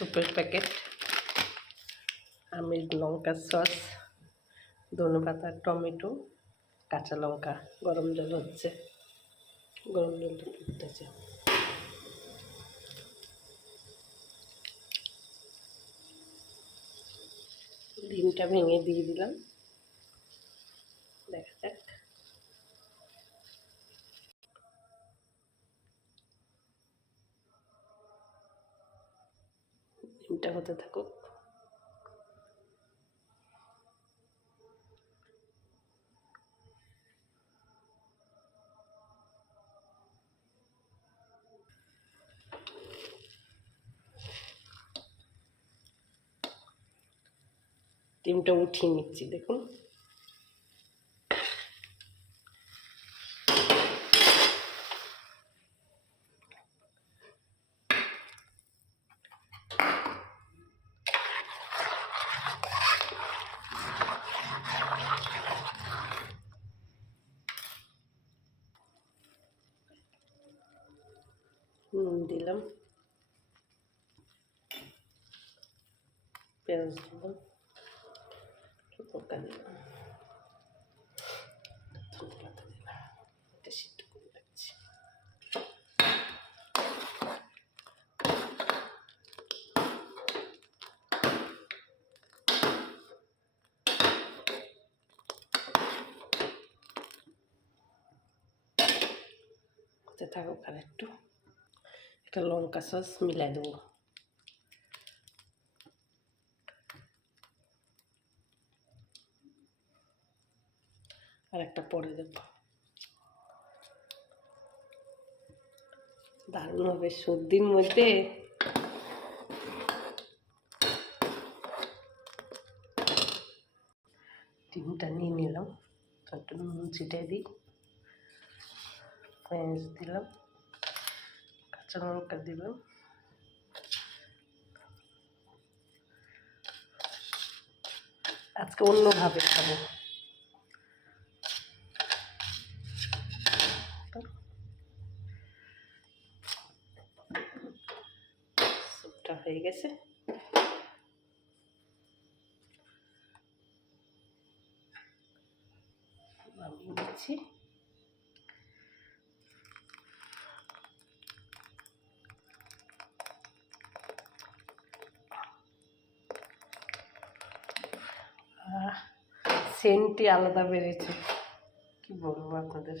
সুপের packet, আমের লঙ্কার sauce, ধনেপাতা, টমেটো, কাঁচা লঙ্কা। গরম জল হচ্ছে, গরম জলটা ফুটতেছে। ডিমটা ভেঙে দিয়ে দিলাম, দেখা যাক। ডিমটা হতে থাকুক। ডিমটা উঠিয়ে নিচ্ছি, দেখুন। নুন দিলাম, পেঁয়াজ দিলাম, লঙ্কা দিলাম, ধনেপাতা দিলাম। এটা সিদ্ধ করে রাখছি। হতে থাকুক আর একটু। একটা লঙ্কা সস মিলাই দেবো। আর একটা পরে দেব। দারুণ হবে সর্দির মধ্যে। ডিমটা নিয়ে নিলাম, একটু নুন ছিটিয়ে দিই, পেঁয়াজ দিলাম, কাঁচা লঙ্কা দিলাম, আজকে অন্যভাবে খাবো। স্যুপটা হয়ে গেছে। নামিয়ে দিচ্ছি। সেন্টটি আলাদা বেড়েছে, কি বলবো আপনাদের।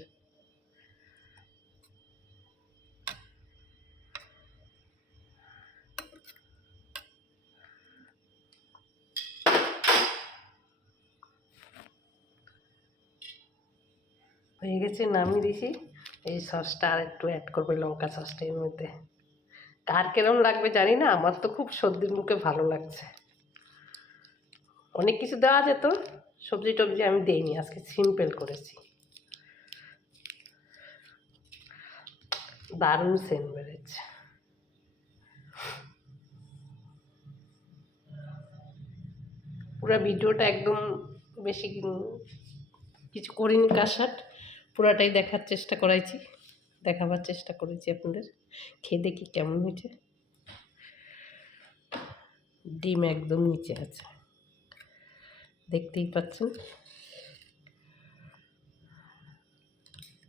হয়ে গেছে, নামিয়ে দিছি। এই সসটা আর একটু অ্যাড করবে, লঙ্কা সসটা এর মধ্যে। কার কেরম লাগবে জানি না, আমার তো খুব সর্দির মুখে ভালো লাগছে। অনেক কিছু দেওয়া যেত, সবজি টবজি আমি দেইনি, আজকে সিম্পল করেছি। দারুণ সেন্ট বেড়েছে। পুরো ভিডিওটা একদম বেশি কিছু করিনি, কাটছাঁট পুরাটাই দেখাবার চেষ্টা করেছি আপনাদের। খেয়ে দেখি কেমন হয়েছে। ডিম একদম নিচে আছে, দেখতেই পাচ্ছেন।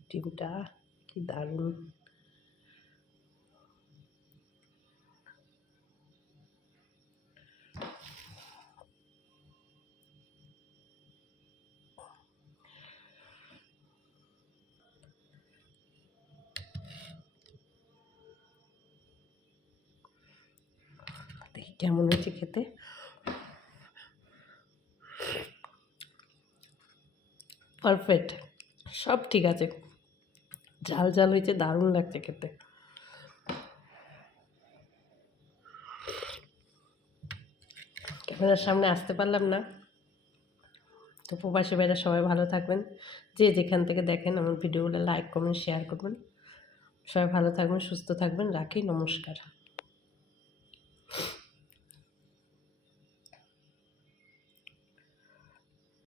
ডিমটা কি দারুণ। দেখি কেমন হয়েছে খেতে। পারফেক্ট, সব ঠিক আছে। ঝাল ঝাল হয়েছে, দারুণ লাগছে খেতে। ক্যামেরার সামনে আসতে পারলাম না, তো প্রবাসী ভাইরা সবাই ভালো থাকবেন। যে যেখান থেকে দেখেন আমার ভিডিওগুলো লাইক কমেন্ট শেয়ার করবেন। সবাই ভালো থাকবেন, সুস্থ থাকবেন। রাখি, নমস্কার।